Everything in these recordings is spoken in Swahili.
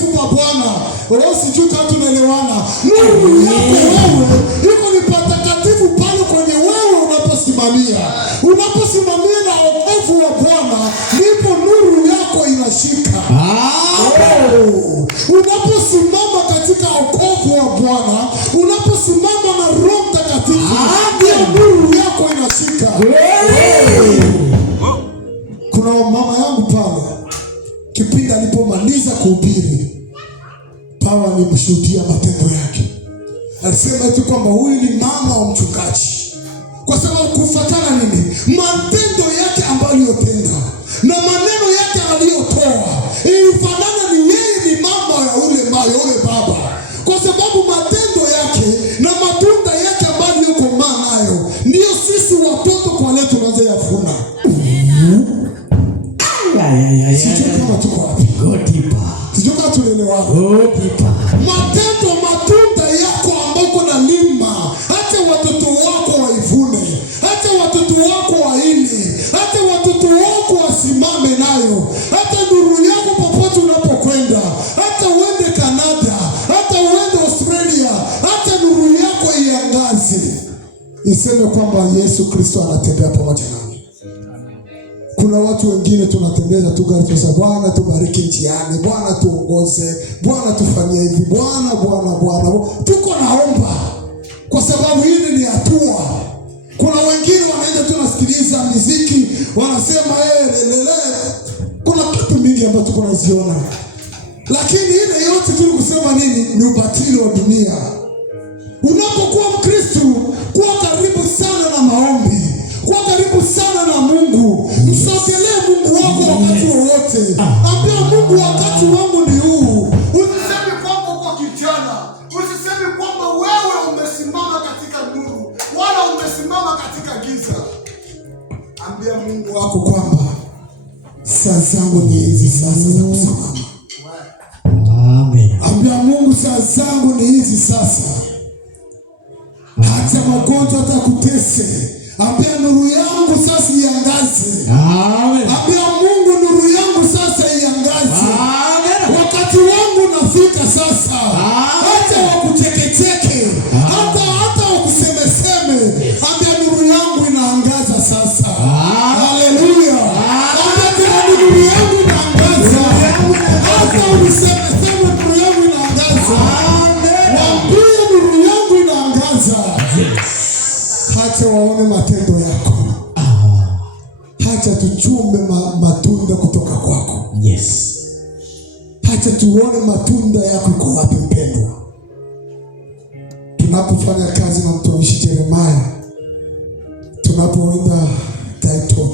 patakatifu pa Bwana. Wewe sijui kama tunaelewana. Nuru yako wewe iko ni patakatifu pale kwenye wewe unaposimamia. Unaposimamia na wokovu wa Bwana, ndipo nuru yako inashika. Unaposimama katika wokovu wa Bwana, unaposimama na Roho Mtakatifu, nuru yako inashika. Kuna mama yangu pale, kipindi alipomaliza kuhubiri, Pawa alimshuhudia matendo yake. Alisema eti kwamba huyu ni mama wa mchungaji, kwa sababu kufuatana nini? Matendo yake ambayo aliyotenda na maneno yake aliyotoa ilifanana, ni yeye ni mama ya ule baba, kwa sababu matendo yake na matunda yake ambayo yuko nayo ndio sisi watoto kwa leo tunaanza yafuna. Sijui kama tuko wapi. Sijui kama tunaelewana. Matunda yako ambayo kuna lima, hata watoto wako waivune, hata watoto wako waili, hata watoto wako wasimame nayo, hata nuru yako popote unapokwenda, hata uende Canada, hata uende Australia, hata nuru yako iangaze, iseme kwamba Yesu Kristo anatembea pamoja nami. Kuna watu wengine tunatembeza tu gari tunasema Bwana tubariki njiani, Bwana tuongoze, Bwana tufanyie hivi, Bwana. Tuko naomba kwa sababu hili ni hatua. Kuna wengine wanaenda tu nasikiliza muziki, wanasema lelele. Kuna kitu mingi ambacho tuko naziona. Lakini ile yote tu kusema nini? Ni ubatili wa dunia. Unapokuwa Mkristo, kuwa karibu sana na maombi. Kuwa karibu sana na Mungu. Msogelee Mungu wako wakati wowote. Ambia Mungu, wakati wangu ni huu. Usiseme kwamba uko kijana. Usiseme kwamba wewe umesimama katika nuru, wala umesimama katika giza. Ambia Mungu wako kwamba saa zangu ni hizi sasa za kusimama. Amen. Ambia Mungu, saa zangu ni hizi sasa. Hata magonjwa atakutese, ambia nuru yangu sasa iangaze. Amen. Ambia Mungu, nuru yangu sasa iangaze. Amen. Wakati wangu nafika sasa. Hata wakuchekecheke, hata wakusemeseme, ambia nuru yangu inaangaza sasa. Haleluya. Ambia nuru yangu inaangaza. Hata unisemeseme, nuru yangu inaangaza. Ambia nuru yangu inaangaza. Hacha waone matendo yako. Hacha tuchumbe matunda kutoka kwako. Yes. Hacha tuone matunda yako iko wapi mpendwa. Tunapofanya kazi na mtumishi Jeremiah, tunapoenda title,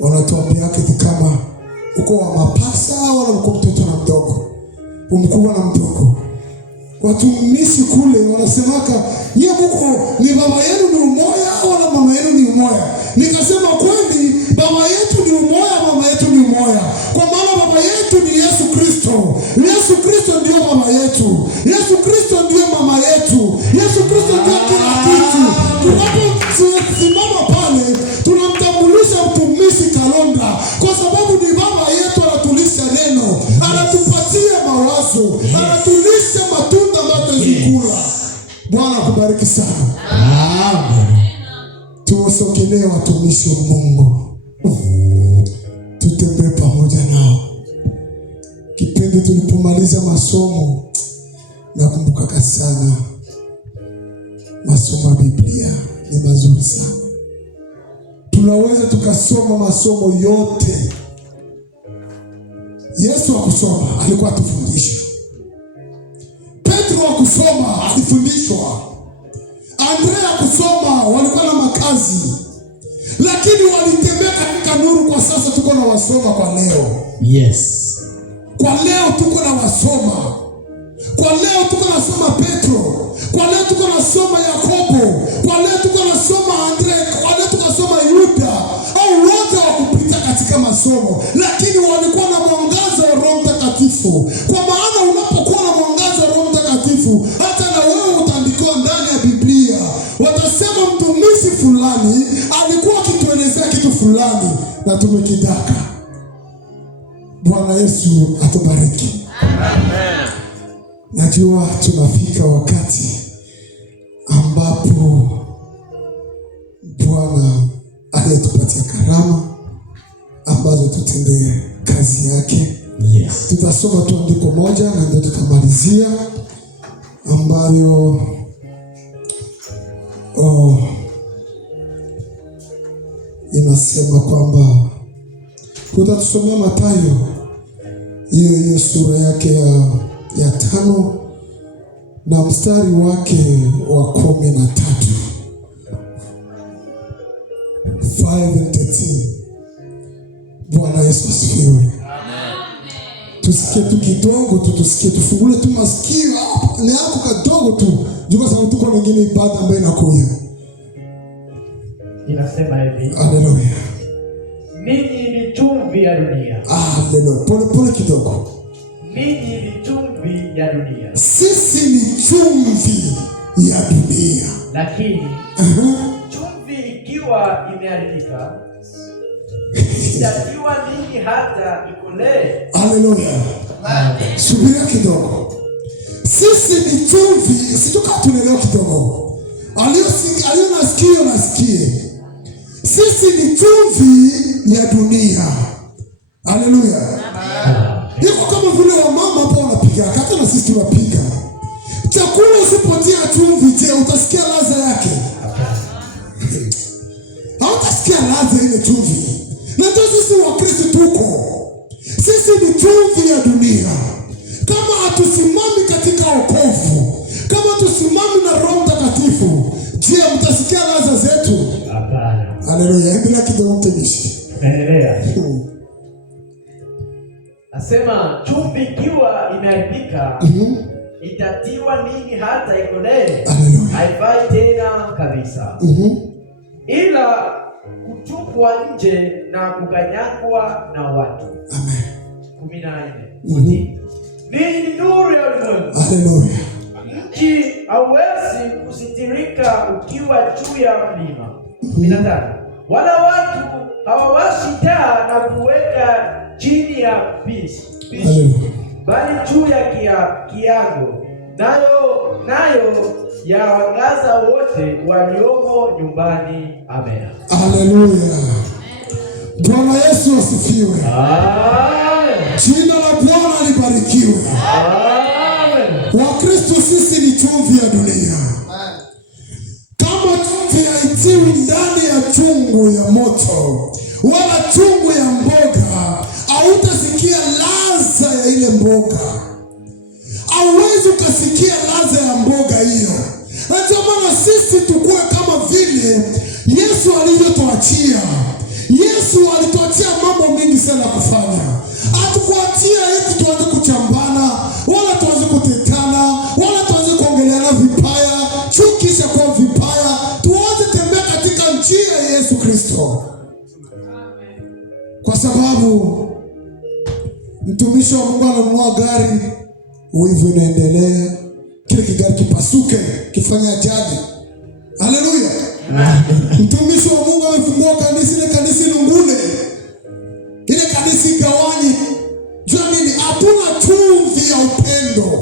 wanatuambia kitu kama uko wa mapasa wala uko mtoto na mdogo, umkubwa na mdogo. Watumishi kule wanasemaka, "Yeye Mungu ni baba yenu ni umoja wala mama yenu ni umoja?" Nikasema kweli, baba yetu ni umoja, mama yetu ni umoja. Kwa maana baba yetu ni Yesu Kristo. Yesu Kristo ndio baba yetu. Yesu Kristo ndio mama yetu. Yesu Kristo ndio kila kitu. Tunaposimama pale, tunamtambulisha mtumishi Kalonda kwa sababu ni baba yetu, anatulisha neno, anatupatia mawazo, anatulisha matunda ambayo zikula. Bwana kubariki sana. Amen. Tuwasogelee watumishi wa Mungu. Tutembee pamoja nao. Kipindi tulipomaliza masomo, nakumbuka sana masomo ya Biblia ni mazuri sana. Tunaweza tukasoma masomo yote. Yesu akusoma, alikuwa atufundisha. Petro akusoma, alifundishwa. Andrea kusoma, walikuwa na makazi, lakini walitembea katika nuru. Kwa sasa tuko na wasoma kwa leo. Yes. Kwa leo tuko na wasoma. Kwa leo tuko na soma Petro. Kwa leo tuko na soma Yakobo. Kwa leo tuko na soma Andrea. Kwa leo tuko na soma Yuda. Au wote wakupita katika masomo, lakini walikuwa na mwangaza wa Roho Mtakatifu. Kwa maana unapokuwa na mwangaza wa Roho Mtakatifu, hata na wewe utaandikwa ndani ya Biblia. Watasema mtumishi fulani alikuwa akituelezea kitu fulani na tumekidaka. Bwana Yesu atubariki. Amen. Najua tunafika wakati ambapo Bwana aliyetupatia karama ambazo tutendee kazi yake. Yes. Tutasoma tu andiko moja na ndio tutamalizia, ambayo inasema kwamba tutatusomea Mathayo hiyo sura yake ya 5 na mstari wake wa 13. 5:13. Bwana Yesu asifiwe. Amen. Tusikie tu kidogo tu, tufungule tu masikio hapa ni yako kadogo tu, juu kwa sababu tuko na nyingine ibada ambayo inakuja. Inasema hivi. Haleluya. Ninyi ni chumvi ya dunia. Haleluya. Pole kidogo. Ninyi ni chumvi ya dunia. Sisi ni chumvi ya dunia. Lakini chumvi ikiwa imeharibika, itatiwa nini hata ikolee? Haleluya. Subira kidogo. Sisi ni chumvi, sitoka tunaelewa kidogo. Alio nasikie. Sisi ni chumvi ya dunia. Haleluya. Iko kama vile wamama hapo wanapika, hata na sisi tunapika. Chakula usipotia chumvi, je, utasikia ladha yake? Hautasikia ladha ile chumvi. Na ndio sisi wa Kristo tuko. Sisi ni chumvi ya dunia. Kama hatusimami katika wokovu, kama tusimami na Roho Mtakatifu, je, mtasikia ladha zetu? Hapana. Haleluya. Endelea kidogo mtumishi. Endelea. Nasema chumvi ikiwa imeharibika, itatiwa nini hata ikolee? Haifai tena kabisa. Ila kutupwa nje na kukanyagwa na watu. Amen. 14. Ninyi ni nuru ya ulimwengu. Haleluya. Mji hauwezi kusitirika ukiwa juu ya mlima. 15. Wala watu hawawashi taa na kuweka chini ya pishi, bali juu ya kiango, nayo yaangaza wote waliomo nyumbani. Amen. Haleluya. Bwana Yesu asifiwe. Amen. Jina la Bwana libarikiwe. Amen. Wakristo, sisi ni chumvi ya dunia. Kama chumvi haitiwi ndani ya chungu ya moto wala chungu ya mboga, hautasikia ladha ya ile mboga. Hauwezi ukasikia ladha ya mboga hiyo. Na ndio maana sisi tukue kama vile Yesu alivyotuachia. Yesu alituachia mambo mengi sana kufanya. Hatukuachia eti tuanze kuchambana, wala tuanze kutetana, wala tuanze kuongeleana vibaya, chukisha kwa vibaya. Tuanze tembea katika njia ya Yesu Kristo. Kwa sababu mtumishi wa Mungu ananunua gari, wivu inaendelea, kile kigari kipasuke, kifanya ajali. Haleluya. Mtumishi wa Mungu amefungua kanisa, ile kanisa lungune, ile kanisa igawanye. Jua nini? Hatuna chumvi ya upendo,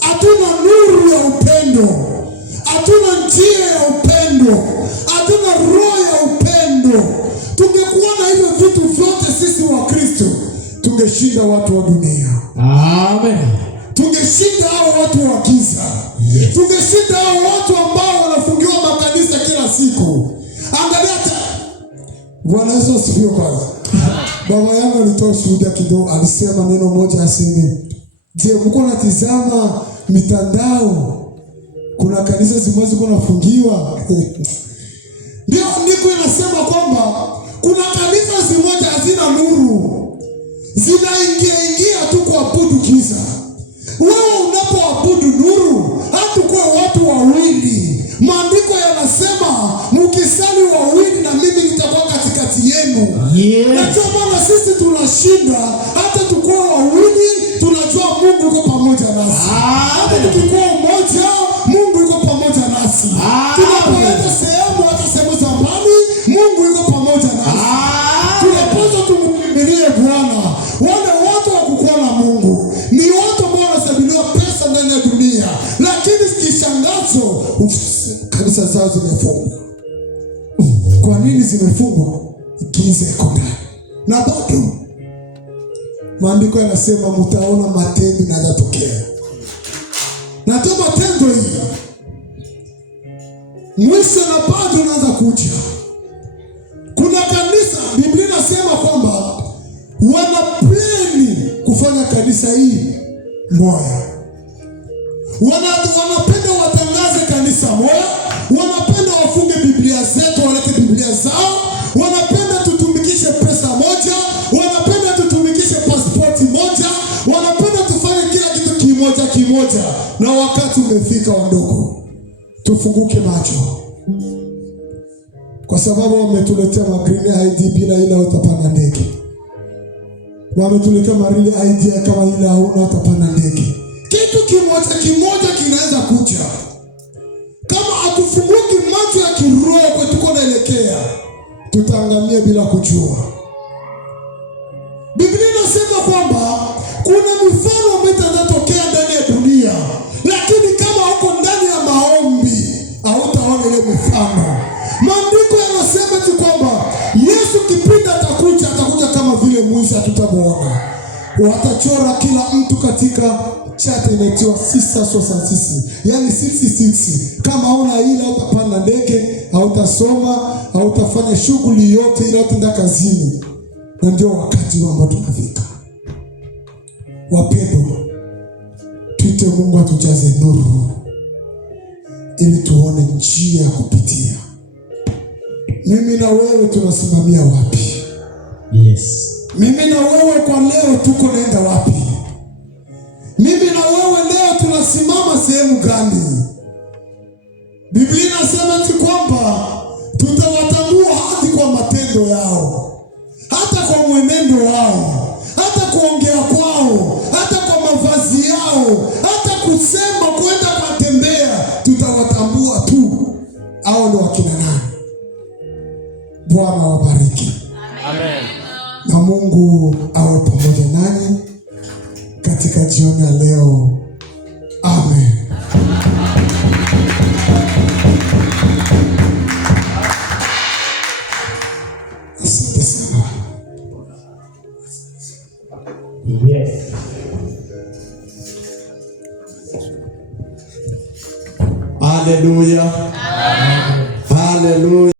hatuna nuru ya upendo, hatuna njia ya upendo, hatuna roho ya upendo. Tungekuwa na hivyo vitu vyote, sisi wa Kristo tungeshinda watu wa dunia. Amen. Tungeshinda hao watu wa giza. Yes. Tungeshinda hao watu ambao wanafungiwa makanisa kila siku. Angalia Bwana Yesu asifiwe kwanza. Baba yangu alitoa ushuhuda kidogo, alisema neno moja aseme. Je, mko natizama mitandao? Kuna kanisa zimoja kunafungiwa. Ndio ndiko inasema kwamba kuna kanisa zimoja hazina nuru. Zinaingia tu kuabudu giza. Wewe unapoabudu nuru, hatakuwa watu wawili. Maandiko yanasema mkisali wawili na mimi nitakuwa katikati yenu. Yes. Na ndio maana sisi tunashinda, hata tukua wawili tunajua Mungu yuko pamoja nasi. Hata tukikuwa mmoja, Mungu yuko pamoja nasi. Tunapoenda sehemu, hata sehemu za mbali, Mungu yuko pamoja nasi. Tunapaswa tumkimbilie Bwana. Wale watu wa kukuwa na Mungu ni ambazo kanisa zao zimefungwa. Kwa nini zimefungwa? Giza iko ndani. Na bado maandiko yanasema mtaona matendo yanatokea. Na tu matendo hii mwisho na bado unaanza kuja. Kuna kanisa, Biblia inasema kwamba wanaplani kufanya kanisa hii moja. Wanapenda watangaze kanisa moja, wanapenda wafunge Biblia zetu, walete Biblia zao, wanapenda tutumikishe pesa moja, wanapenda tutumikishe pasipoti moja, wanapenda tufanye kila kitu kimoja kimoja. Na wakati umefika wandugu, tufunguke macho. Kwa sababu wametuletea Green ID bila ile utapanda ndege. Wametuletea Marili ID kama ile hauna utapanda ndege. Kitu kimoja kinaweza kuja. Kama hatufunguki macho ya kiroho kwetu kunaelekea, tutaangamia bila kujua. Biblia inasema kwamba kuna mifano itatokea ndani ya dunia, lakini kama uko ndani ya maombi hautaona ile mifano. Maandiko yanasema tu kwamba Yesu kipindi atakuja kama vile mwizi, hatutamuona. Watachora kila mtu katika chati inaitwa 666, yani 66. Kama una ile utapanda ndege, hautasoma, hautafanya shughuli yote ile, utaenda kazini. Na ndio wakati ambao tunafika. Wapendwa, tuite Mungu atujaze nuru ili tuone njia ya kupitia. Mimi na wewe tunasimamia wapi? Yes. Mimi na wewe kwa leo tuko naenda wapi? Mimi na wewe leo tunasimama sehemu gani? Biblia inasema kwamba tutawatambua hadi kwa matendo yao, hata kwa mwenendo wao, hata kuongea kwao, hata kwa mavazi yao, hata kusema kwenda kutembea, tutawatambua tu hao ndio wakina nani. Bwana wabariki. Amen. Na Mungu awe pamoja nanyi katika jioni ya leo. Amen. Asante sana. Yes. Hallelujah. Hallelujah.